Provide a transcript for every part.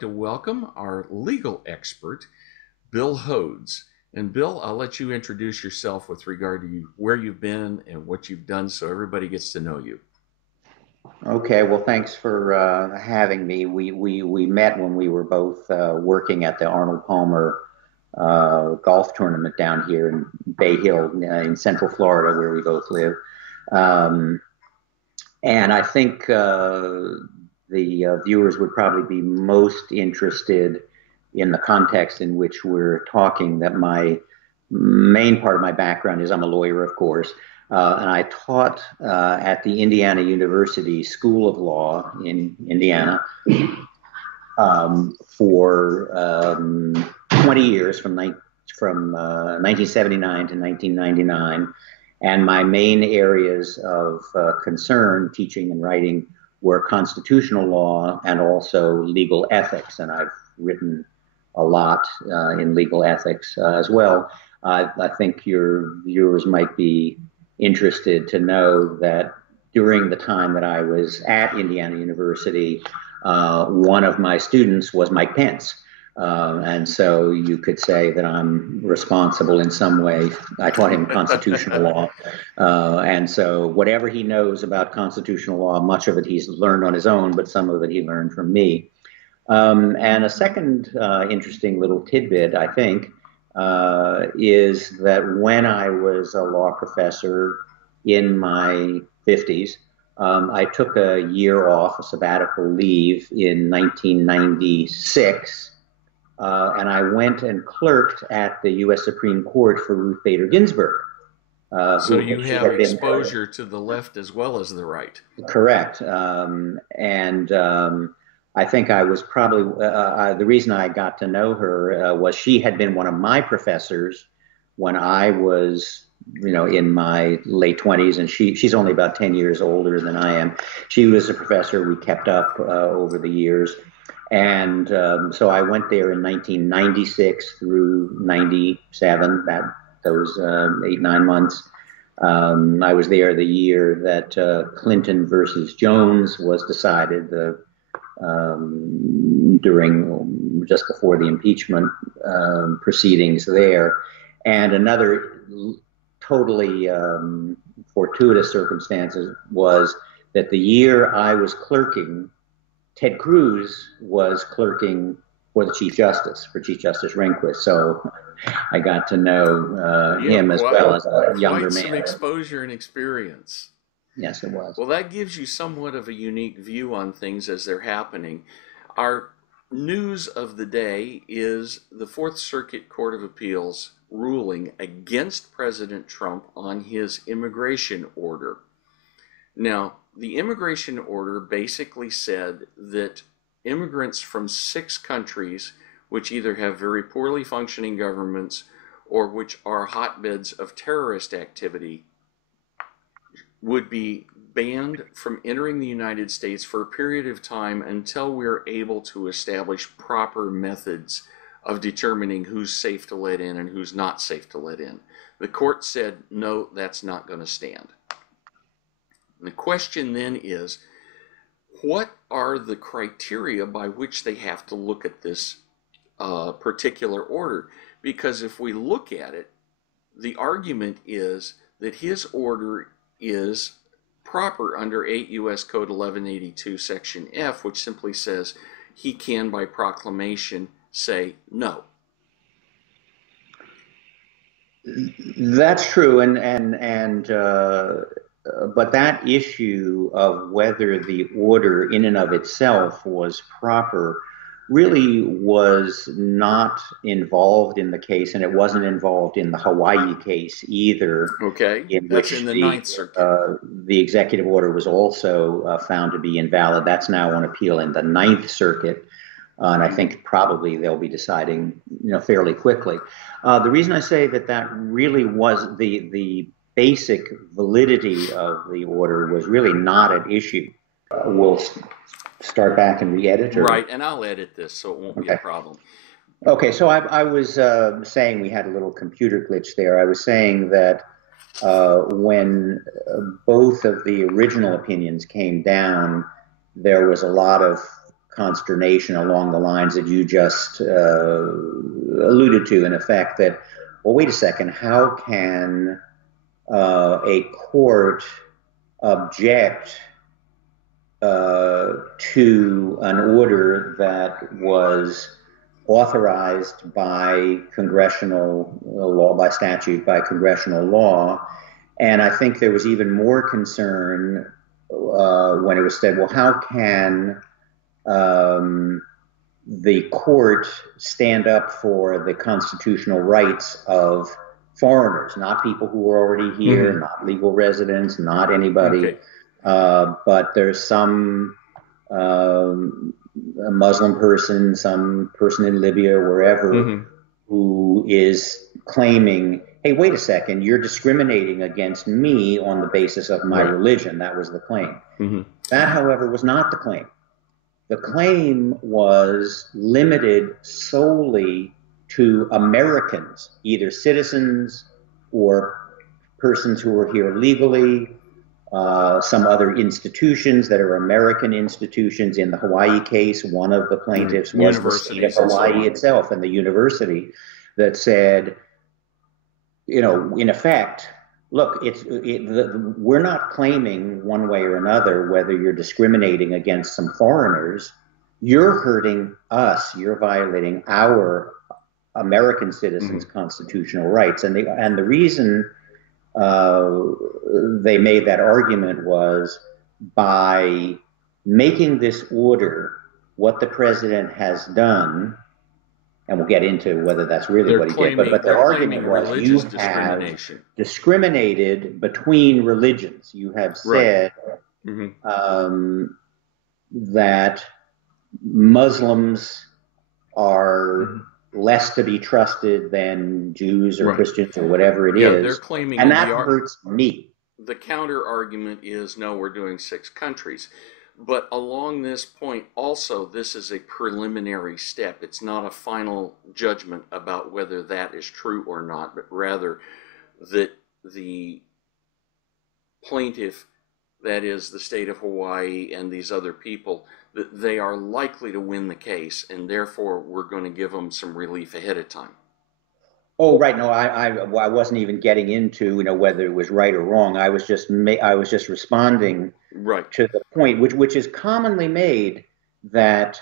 To welcome our legal expert, Bill Hodes. And Bill, I'll let you introduce yourself with regard to where you've been and what you've done so everybody gets to know you. Okay, well, thanks for having me. We met when we were both working at the Arnold Palmer golf tournament down here in Bay Hill in Central Florida, where we both live. Um, and I think the viewers would probably be most interested in the context in which we're talking. That my main part of my background is I'm a lawyer, of course, and I taught at the Indiana University School of Law in Indiana for 20 years, from 1979 to 1999. And my main areas of concern, teaching and writing, were constitutional law and also legal ethics. And I've written a lot in legal ethics as well. I think your viewers might be interested to know that during the time that I was at Indiana University, one of my students was Mike Pence. And so you could say that I'm responsible in some way. I taught him constitutional law. And so whatever he knows about constitutional law, much of it he's learned on his own, but some of it he learned from me. And a second interesting little tidbit, I think, is that when I was a law professor in my 50s, I took a year off, a sabbatical leave in 1996, and I went and clerked at the U.S. Supreme Court for Ruth Bader Ginsburg, So who you she have had been exposure to the left as well as the right. correct. And I think I was probably the reason I got to know her was she had been one of my professors when I was, in my late 20s, and she's only about 10 years older than I am. She was a professor we kept up over the years. And so I went there in 1996 through 97, those 8, 9 months. I was there the year that Clinton versus Jones was decided, during just before the impeachment proceedings there. And another totally fortuitous circumstance was that the year I was clerking, Ted Cruz was clerking for the Chief Justice, for Chief Justice Rehnquist. So I got to know Yeah, him as well as a younger quite some man. exposure and experience. Yes, it was. Well, that gives you somewhat of a unique view on things as they're happening. Our news of the day is the Fourth Circuit Court of Appeals ruling against President Trump on his immigration order. Now, the immigration order basically said that immigrants from 6 countries, which either have very poorly functioning governments or which are hotbeds of terrorist activity, would be banned from entering the United States for a period of time until we're able to establish proper methods of determining who's safe to let in and who's not safe to let in. The court said, no, that's not going to stand. And the question then is, what are the criteria by which they have to look at this particular order? Because if we look at it, the argument is that his order is proper under 8 U.S. Code 1182 Section F, which simply says he can, by proclamation, say no. That's true, but that issue of whether the order in and of itself was proper really was not involved in the case, and it wasn't involved in the Hawaii case either, Okay, in that's in which the Ninth Circuit. the executive order was also found to be invalid. That's now on appeal in the Ninth Circuit. And I think probably they'll be deciding, fairly quickly. The reason I say that that really was the basic validity of the order was really not at issue. We'll start back and re-edit, or Right, and I'll edit this so it won't be a okay. problem. Okay, so I was saying we had a little computer glitch there. I was saying that when both of the original opinions came down, there was a lot of consternation along the lines that you just alluded to, in effect, that, well, wait a second, how can a court object to an order that was authorized by congressional law, by statute, by congressional law? And I think there was even more concern when it was said, well, how can the court stand up for the constitutional rights of foreigners, not people who are already here, Mm-hmm. not legal residents, not anybody, Okay. but there's some a Muslim person, some person in Libya, wherever, Mm-hmm. who is claiming, hey, wait a second, you're discriminating against me on the basis of my Right. religion. That was the claim. Mm-hmm. That, however, was not the claim. The claim was limited solely to Americans, either citizens or persons who are here legally, some other institutions that are American institutions. In the Hawaii case, one of the plaintiffs was the state of Hawaii itself and the university that said, you know, in effect, look, we're not claiming one way or another whether you're discriminating against some foreigners. You're hurting us. You're violating our American citizens' constitutional rights. And the reason they made that argument was, by making this order, what the president has done, and we'll get into whether that's really what he did, but their argument was, you have discriminated between religions. You have said that Muslims are less to be trusted than Jews or Christians or whatever it is. They're claiming, and that hurts me. The counter argument is, no, we're doing 6 countries. But along this point also, this is a preliminary step. It's not a final judgment about whether that is true or not, but rather that the plaintiff, that is the state of Hawaii and these other people, that they are likely to win the case, and therefore we're going to give them some relief ahead of time. Oh, right. No, I wasn't even getting into, you know, whether it was right or wrong. I was just responding to the point, which is commonly made, that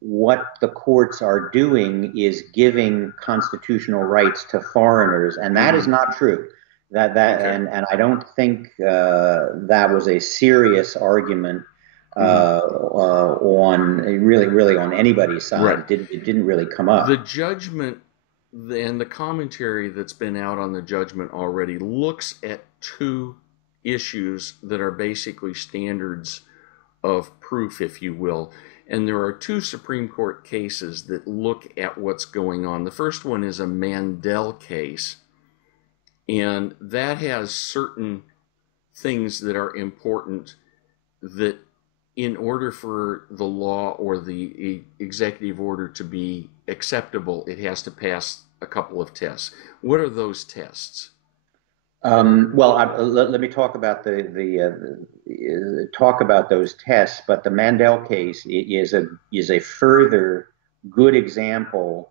what the courts are doing is giving constitutional rights to foreigners, and that is not true. And I don't think that was a serious argument on really on anybody's side. It didn't really come up. The judgment and the commentary that's been out on the judgment already looks at 2 issues that are basically standards of proof, if you will. And there are 2 Supreme Court cases that look at what's going on. The first one is a Mandel case, and that has certain things that are important, that in order for the law or the executive order to be acceptable, it has to pass a couple of tests. What are those tests? Well, let me talk about talk about those tests. But the Mandel case is a further good example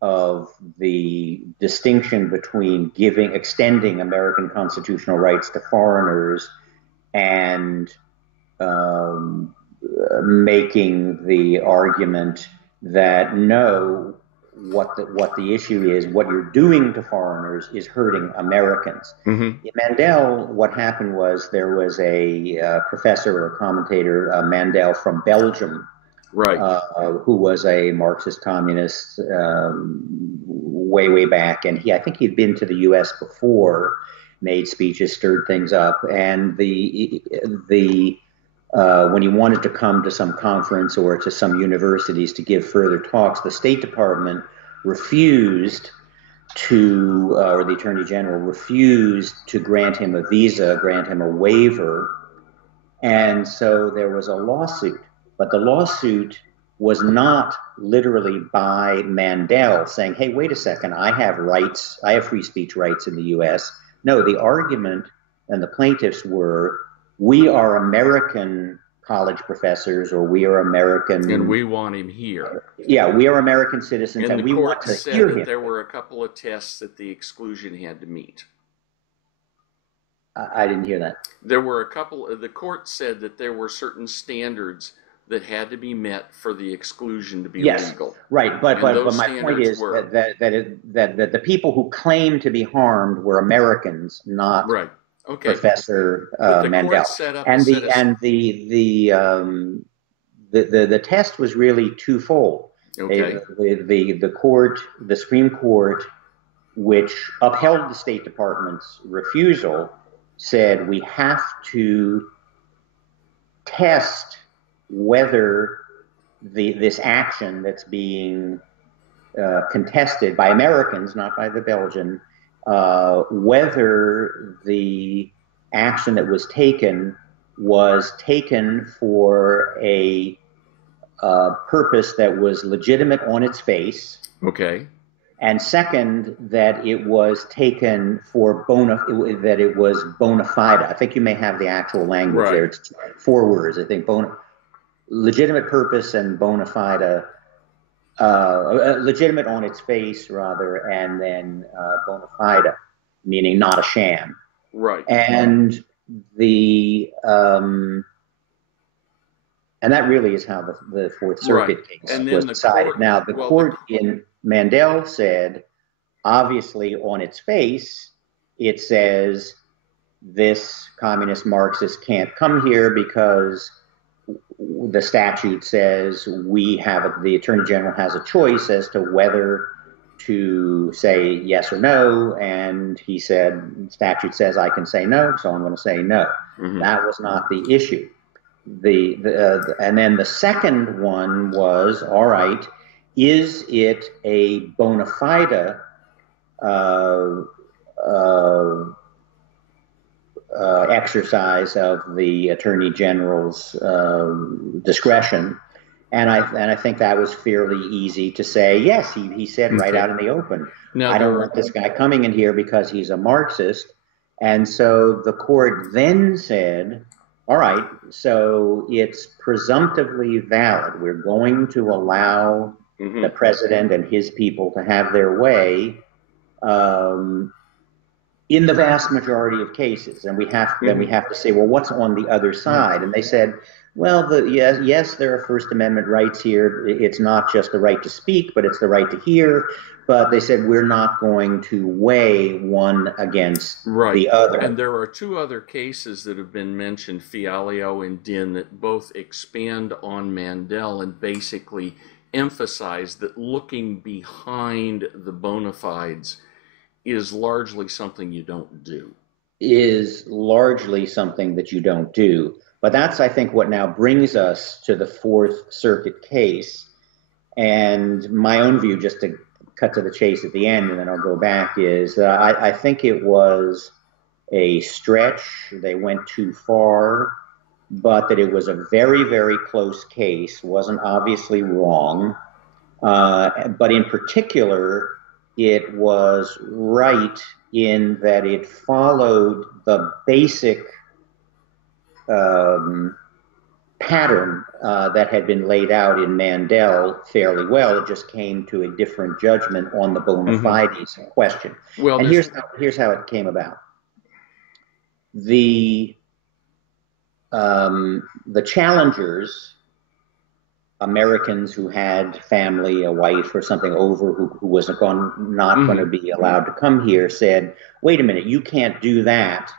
of the distinction between extending American constitutional rights to foreigners and making the argument that no, what the issue is, what you're doing to foreigners is hurting Americans. In Mandel, what happened was, there was a professor or commentator, Mandel from Belgium, who was a Marxist communist way back, and I think he'd been to the U.S. before, made speeches, stirred things up, and when he wanted to come to some conference or to some universities to give further talks, the State Department refused to, or the Attorney General refused to grant him a visa, grant him a waiver. And so there was a lawsuit. But the lawsuit was not literally by Mandel saying, hey, wait a second, I have rights, I have free speech rights in the U.S. No, the argument and the plaintiffs were, we are American college professors, or we are And American. we want him here. Yeah, we are American citizens, And and the we want court to said hear that him. there were a couple of tests that the exclusion had to meet. I didn't hear that. There were a couple, the court said that there were certain standards that had to be met for the exclusion to be Yes, legal. right. But And but those my point standards is were, that the people who claim to be harmed were Americans, not right, okay. Professor But the Mandel. court set up a And set of, the test was really twofold. okay, The Supreme Court, which upheld the State Department's refusal, said we have to test whether this action that's being contested by Americans, not by the Belgian, whether the action that was taken for a purpose that was legitimate on its face. okay, And second, that it was taken for that it was bona fide. I think you may have the actual language there. right, It's 4 words. I think legitimate purpose and bona fide, legitimate on its face rather, and then bona fide, meaning not a sham. right, And and that really is how the Fourth Circuit right. case And was then the decided. court, Now, the well, court in Mandel said, obviously, on its face, it says this communist Marxist can't come here because the statute says the Attorney General has a choice as to whether to say yes or no, and he said, statute says I can say no, so I'm going to say no. mhm. That was not the issue. And then the second one was, all right, is it a bona fide exercise of the Attorney General's discretion? And I think that was fairly easy to say. Yes, he said right out in the open, Now, I don't want this guy coming in here because he's a Marxist. And so the court then said, all right, so it's presumptively valid. We're going to allow the president and his people to have their way in the vast majority of cases. And then we have to say, well, what's on the other side? And they said, well, yes, there are First Amendment rights here. It's not just the right to speak, but it's the right to hear. But they said we're not going to weigh one against the other. And there are 2 other cases that have been mentioned, Fialio and Din, that both expand on Mandel and basically emphasize that looking behind the bona fides is largely something you don't do. Is largely something that you don't do. But that's, I think, what now brings us to the Fourth Circuit case. And my own view, just to cut to the chase at the end, and then I'll go back, is that I think it was a stretch. They went too far, but that it was a very, very close case, wasn't obviously wrong. But in particular, it was right in that it followed the basic pattern that had been laid out in Mandel fairly well. It just came to a different judgment on the bona fides question. Well, and here's how it came about. The challengers, Americans who had family, a wife or something over who wasn't not going to be allowed to come here, said, wait a minute, you can't do that.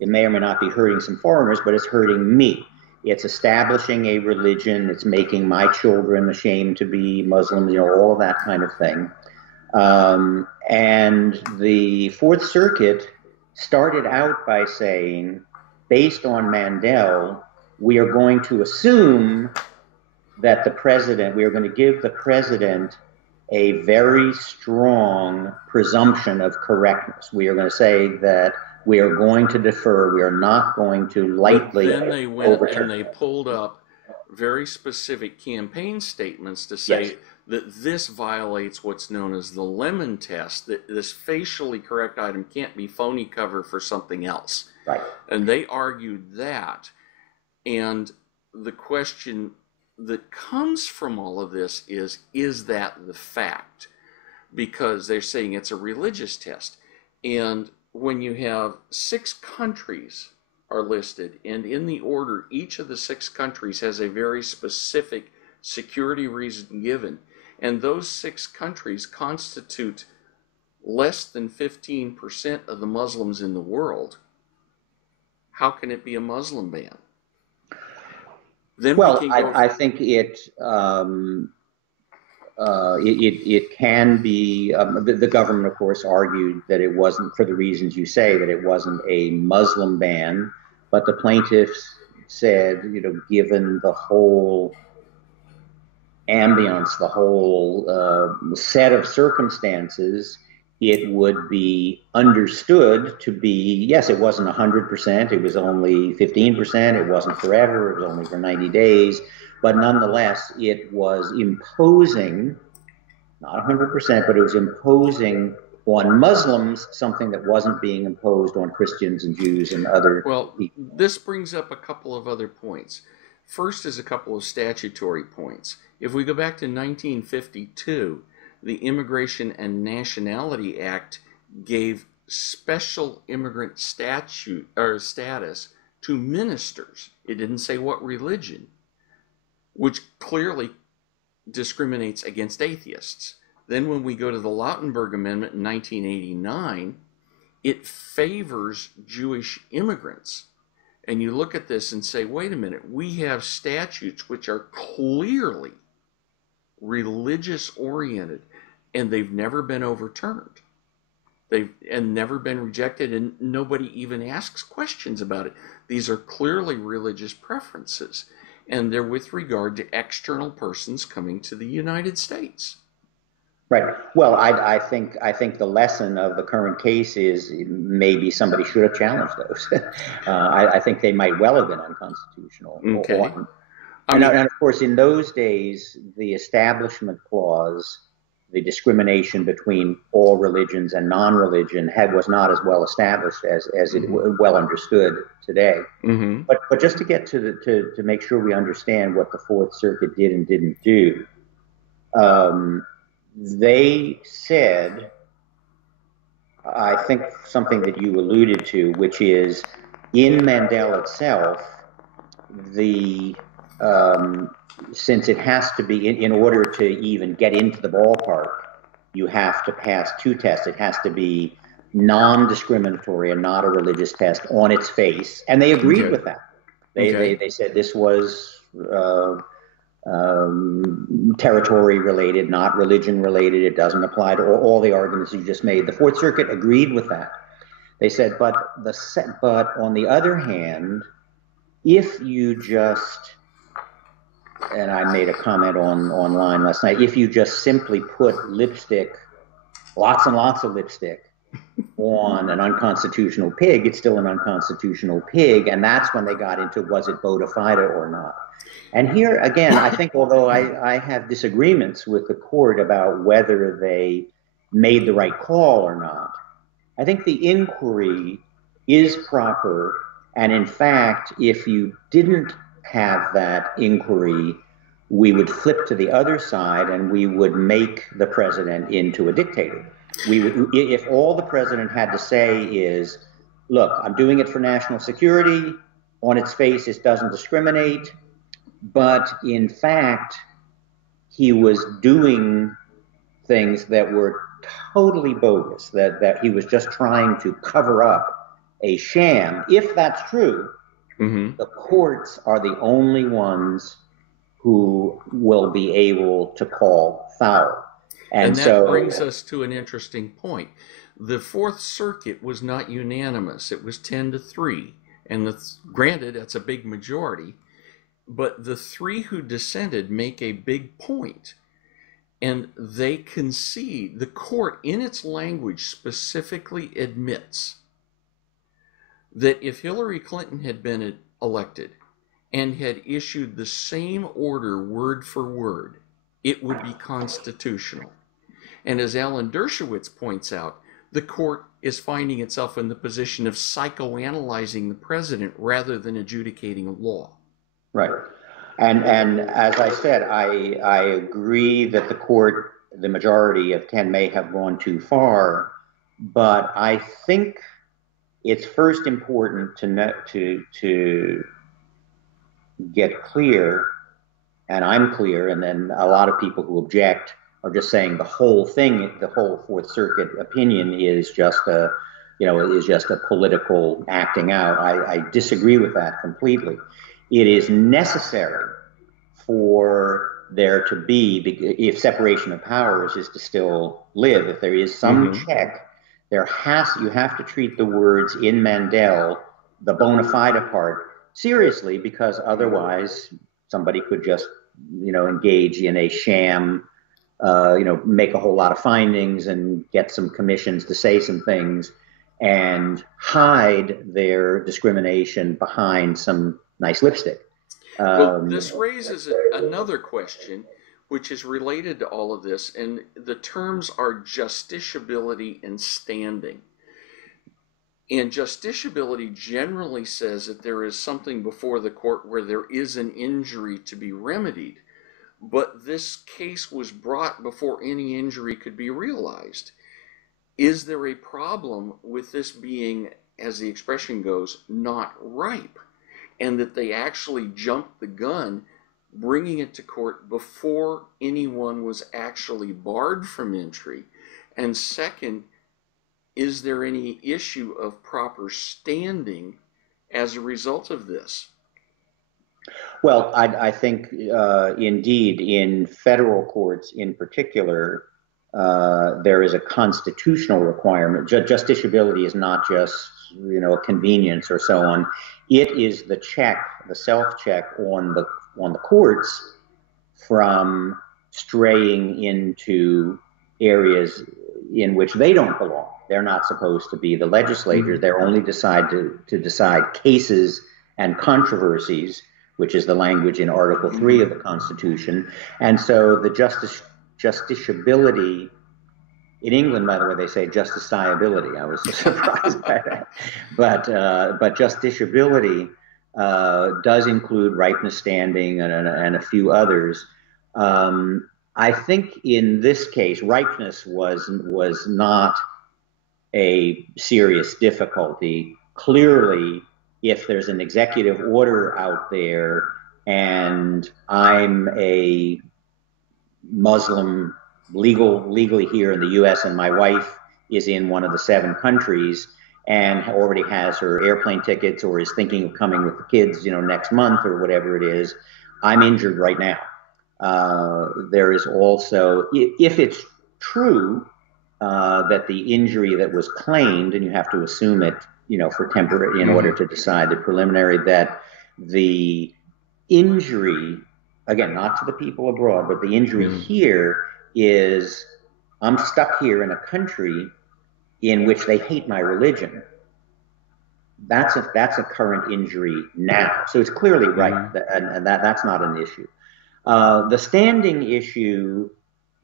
It may or may not be hurting some foreigners, but it's hurting me. It's establishing a religion. It's making my children ashamed to be Muslims, all of that kind of thing. And the Fourth Circuit started out by saying, based on Mandel, we are going to assume that we are going to give the president a very strong presumption of correctness. We are going to say that we are going to defer. We are not going to lightly overturn. Then they went overturn. and they pulled up very specific campaign statements to say that this violates what's known as the Lemon test, that this facially correct item can't be phony cover for something else. Right. And they argued that. And the question that comes from all of this is that the fact? Because they're saying it's a religious test. And when you have 6 countries are listed, and in the order, each of the 6 countries has a very specific security reason given, and those 6 countries constitute less than 15% of the Muslims in the world, how can it be a Muslim ban? Then well, I think it can be. The government, of course, argued that it wasn't, for the reasons you say, that it wasn't a Muslim ban, but the plaintiffs said, given the whole ambience, the whole set of circumstances, it would be understood to be, yes, it wasn't 100%, it was only 15%, it wasn't forever, it was only for 90 days, but nonetheless, it was imposing, not 100%, but it was imposing on Muslims something that wasn't being imposed on Christians and Jews and other people. This brings up a couple of other points. First is a couple of statutory points. If we go back to 1952, the Immigration and Nationality Act gave special immigrant status to ministers. It didn't say what religion, which clearly discriminates against atheists. Then when we go to the Lautenberg Amendment in 1989, it favors Jewish immigrants. And you look at this and say, wait a minute, we have statutes which are clearly religious oriented, and they've never been overturned. They've never been rejected, and nobody even asks questions about it. These are clearly religious preferences, and they're with regard to external persons coming to the United States. Right. Well, I think the lesson of the current case is maybe somebody should have challenged those. I think they might well have been unconstitutional. Okay. And of course, in those days, the Establishment Clause, the discrimination between all religions and non-religion, was not as well established as it well understood today. Mm-hmm. But just to get to make sure we understand what the Fourth Circuit did and didn't do, they said, I think something that you alluded to, which is in Mandel itself, since it has to be, in order to even get into the ballpark, you have to pass 2 tests. It has to be non-discriminatory and not a religious test on its face. And they agreed with that. They said this was territory related, not religion related. It doesn't apply to all the arguments you just made. The Fourth Circuit agreed with that. They said, but on the other hand, if you just, and I made a comment online last night, if you just simply put lipstick, lots and lots of lipstick, on an unconstitutional pig, it's still an unconstitutional pig, and that's when they got into, was it bona fide or not? And here, again, I think, although I have disagreements with the court about whether they made the right call or not, I think the inquiry is proper. And in fact, if you didn't have that inquiry, we would flip to the other side and we would make the president into a dictator. If all the president had to say is, look, I'm doing it for national security, on its face it doesn't discriminate, but in fact, he was doing things that were totally bogus, that he was just trying to cover up a sham. If that's true, the courts are the only ones who will be able to call foul. And that brings us to an interesting point. The Fourth Circuit was not unanimous. It was 10-3. And granted, that's a big majority. But the 3 who dissented make a big point. And they concede, the court in its language specifically admits that if Hillary Clinton had been elected and had issued the same order word for word, it would be constitutional. And as Alan Dershowitz points out, the court is finding itself in the position of psychoanalyzing the president rather than adjudicating a law. Right. And as I said, I agree that the majority of 10 may have gone too far, but I think it's first important to get clear, and I'm clear, and then a lot of people who object are just saying the whole thing, the whole Fourth Circuit opinion is just a, is just a political acting out. I disagree with that completely. It is necessary for there to be, if separation of powers is to still live, if there is some check, you have to treat the words in Mandel, the bona fide part, seriously, because otherwise somebody could just, engage in a sham, make a whole lot of findings and get some commissions to say some things and hide their discrimination behind some nice lipstick. Well, this raises another question, which is related to all of this, and the terms are justiciability and standing. And justiciability generally says that there is something before the court where there is an injury to be remedied, but this case was brought before any injury could be realized. Is there a problem with this being, as the expression goes, not ripe? And that they actually jumped the gun, bringing it to court before anyone was actually barred from entry? And second, is there any issue of proper standing as a result of this? Well, I think indeed in federal courts in particular, there is a constitutional requirement. Justiciability is not just a convenience or so on. It is the check, the self-check on the courts from straying into areas in which they don't belong. They're not supposed to be the legislators. They're only to decide cases and controversies, which is the language in Article 3 of the Constitution. And so the justiciability, in England, by the way, they say justiciability. I was surprised by that. But justiciability does include ripeness standing and a few others. I think in this case, ripeness was not a serious difficulty. Clearly, if there's an executive order out there and I'm a Muslim legally here in the U.S. and my wife is in one of the 7 countries and already has her airplane tickets or is thinking of coming with the kids, next month or whatever it is, I'm injured right now. There is also, if it's true that the injury that was claimed, and you have to assume it, for temporary, in order to decide the preliminary, that the injury, again, not to the people abroad, but the injury here is I'm stuck here in a country in which they hate my religion. That's a current injury now. So it's clearly right, and that's not an issue. The standing issue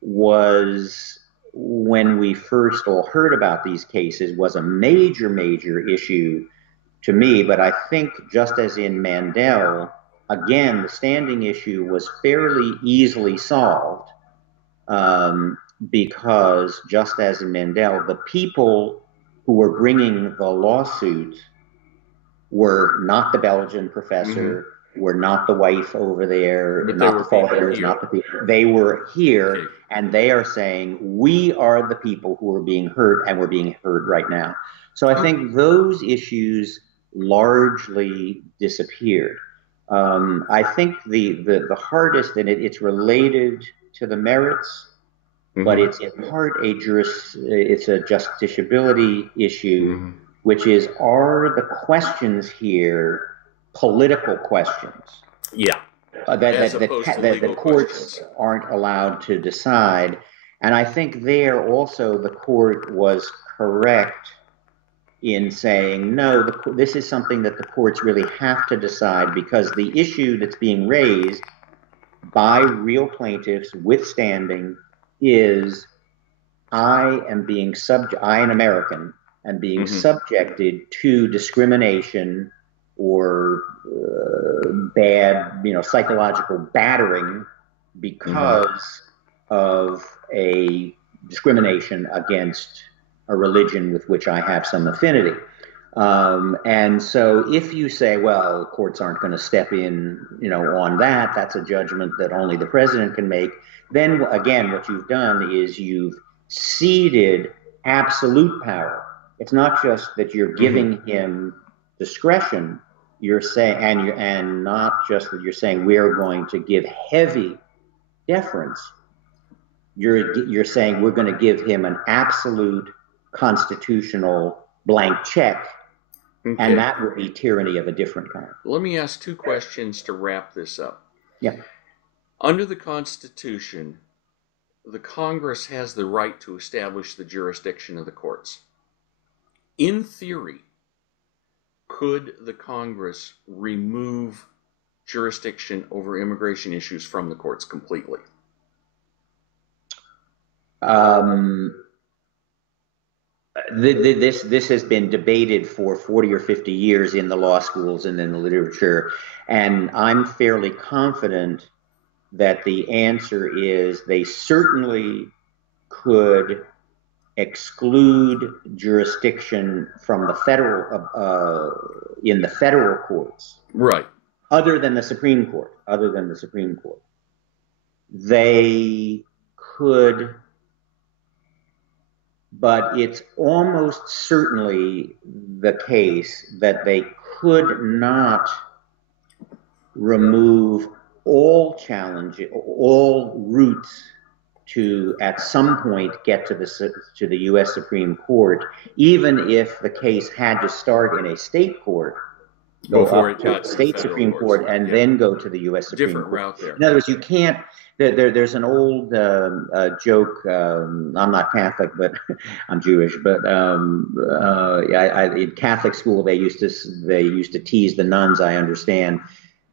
was, when we first all heard about these cases, was a major issue to me. But I think just as in Mandel, again, the standing issue was fairly easily solved because just as in Mandel, the people who were bringing the lawsuit were not the Belgian professor, were not the wife over there, But not the fathers, not the people. They were here, and they are saying, we are the people who are being hurt, and we're being hurt right now. So I think those issues largely disappeared. I think the hardest, and it's related to the merits, but it's in part it's a justiciability issue, which is, are the questions here political questions? Yeah. That the courts aren't allowed to decide. And I think there also the court was correct in saying, no, this is something that the courts really have to decide, because the issue that's being raised by real plaintiffs with standing is, I, an American, am being subjected to discrimination bad, psychological battering because of a discrimination against a religion with which I have some affinity. And so if you say, well, courts aren't going to step in, on that, that's a judgment that only the president can make, then again, what you've done is you've ceded absolute power. It's not just that you're giving him discretion, you're saying, and not just that you're saying we're going to give heavy deference. You're saying we're going to give him an absolute constitutional blank check. Okay. And that would be tyranny of a different kind. Let me ask two questions to wrap this up. Yeah. Under the Constitution, the Congress has the right to establish the jurisdiction of the courts. In theory, could the Congress remove jurisdiction over immigration issues from the courts completely? This has been debated for 40 or 50 years in the law schools and in the literature, and I'm fairly confident that the answer is they certainly could exclude jurisdiction from the federal in the federal courts, right? Other than the Supreme Court. They could. But it's almost certainly the case that they could not remove all routes to at some point get to the U.S. Supreme Court, even if the case had to start in a state court, go up to the state Supreme Court, and then go to the U.S. Supreme Court. Different route there. In other words, you can't. There's an old joke. I'm not Catholic, but I'm Jewish. But in Catholic school, they used to tease the nuns. I understand,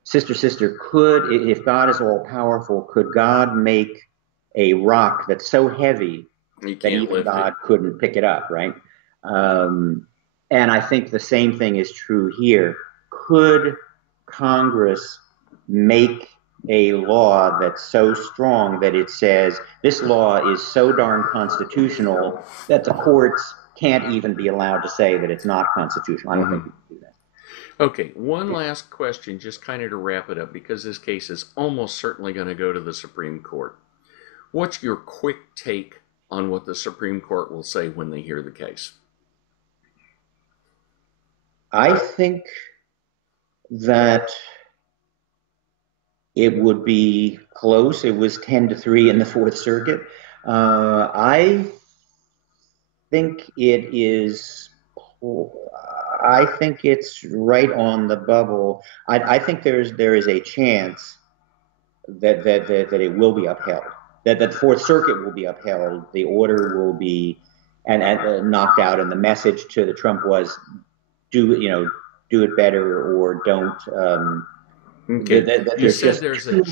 sister, if God is all powerful, could God make a rock that's so heavy that even God couldn't pick it up, right? And I think the same thing is true here. Could Congress make a law that's so strong that it says this law is so darn constitutional that the courts can't even be allowed to say that it's not constitutional? I don't think we can do that. Okay, one last question, just kind of to wrap it up, because this case is almost certainly going to go to the Supreme Court. What's your quick take on what the Supreme Court will say when they hear the case? I think that it would be close. It was 10-3 in the Fourth Circuit. I think it's right on the bubble. I think there is a chance that it will be upheld. That the Fourth Circuit will be upheld. The order will be and knocked out. And the message to the Trump was, do it better or don't. Okay. You said there's a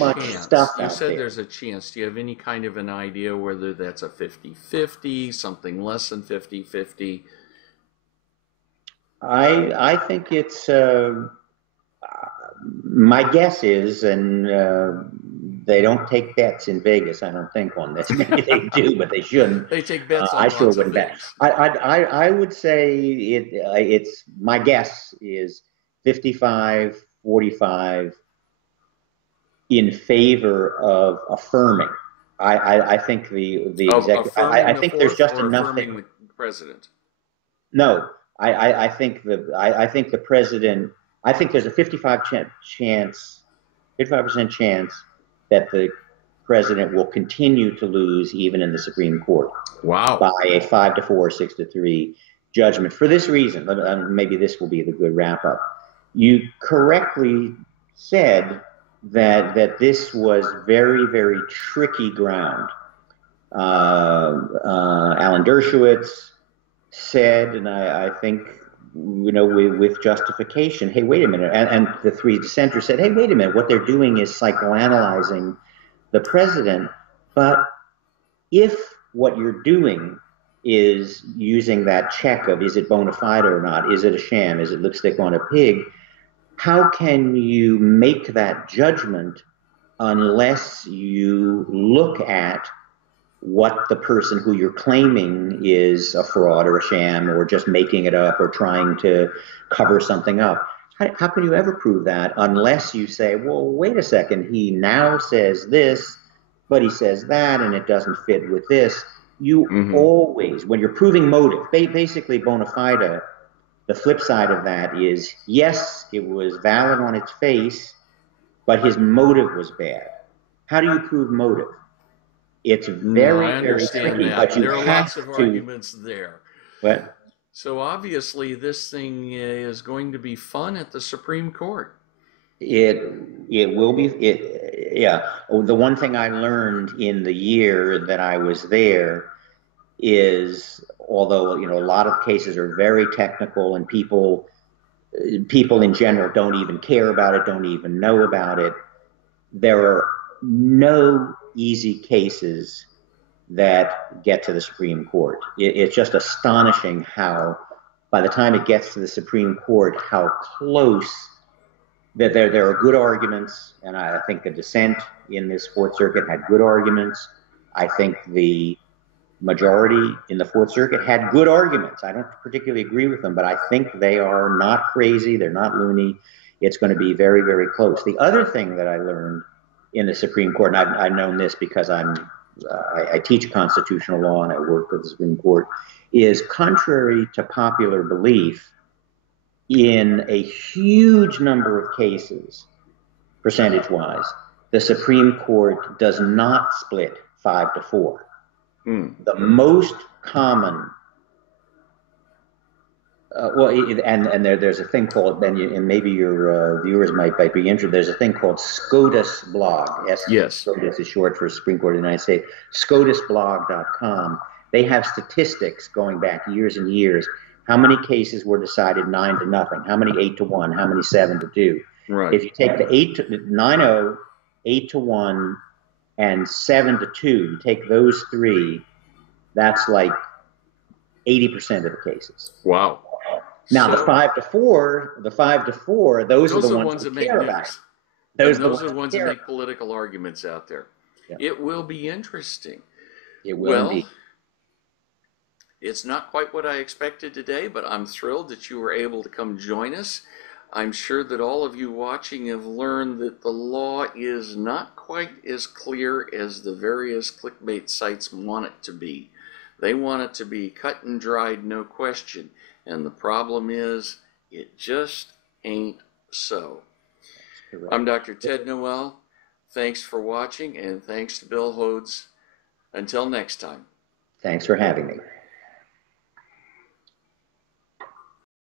chance. Do you have any kind of an idea whether that's a 50-50, something less than 50-50? I think it's, my guess is, and they don't take bets in Vegas, I don't think, on this. Maybe they do, but they shouldn't. They take bets on lots of things. I would say it's, my guess is 55-45 in favor of affirming. I think the executive. I think there's just enough. The president. No, I think the president. I think there's a 55% chance that the president will continue to lose even in the Supreme Court. Wow. By a 5-4, 6-3 judgment. For this reason, maybe this will be the good wrap up. You correctly said that this was very, very tricky ground. Alan Dershowitz said, and I think, with justification, hey, wait a minute, and the three dissenters said, hey, wait a minute, what they're doing is psychoanalyzing the president, but if what you're doing is using that check of is it bona fide or not, is it a sham, is it lipstick on a pig, how can you make that judgment unless you look at what the person who you're claiming is a fraud or a sham or just making it up or trying to cover something up? How can you ever prove that unless you say, well, wait a second, he now says this, but he says that, and it doesn't fit with this. You always, when you're proving motive, basically bona fide, the flip side of that is, yes, it was valid on its face, but his motive was bad. How do you prove motive? It's No, I very, very understand tricky, that. but you There are have lots of to. arguments there. What? So obviously, this thing is going to be fun at the Supreme Court. It it will be yeah. Oh, the one thing I learned in the year that I was there is, although a lot of cases are very technical and people in general don't even care about it, don't even know about it, there are no easy cases that get to the Supreme Court. It's just astonishing how, by the time it gets to the Supreme Court, how close that there are good arguments, and I think the dissent in this Fourth Circuit had good arguments. I think the majority in the Fourth Circuit had good arguments. I don't particularly agree with them, but I think they are not crazy. They're not loony. It's going to be very, very close. The other thing that I learned in the Supreme Court, and I've known this because I teach constitutional law and I work for the Supreme Court, is contrary to popular belief, in a huge number of cases, percentage-wise, the Supreme Court does not split 5-4. The most common, there's a thing called, and maybe your viewers might be interested, there's a thing called SCOTUS blog. Yes. SCOTUS is short for Supreme Court of the United States. SCOTUSblog.com. They have statistics going back years and years. How many cases were decided 9-0? How many 8-1? How many 7-2? Right. If you take the 9-0, 8-1, and 7-2, you take those three, that's like 80% of the cases. Wow. Now the 5-4, those are the ones that we make care news. about. Those are the ones that make political arguments out there. Yeah. It will be interesting. It will Well, indeed. It's not quite what I expected today, but I'm thrilled that you were able to come join us. I'm sure that all of you watching have learned that the law is not quite as clear as the various clickbait sites want it to be. They want it to be cut and dried, no question. And the problem is, it just ain't so. I'm Dr. Ted Noel. Thanks for watching, and thanks to Bill Hodes. Until next time. Thanks for having me.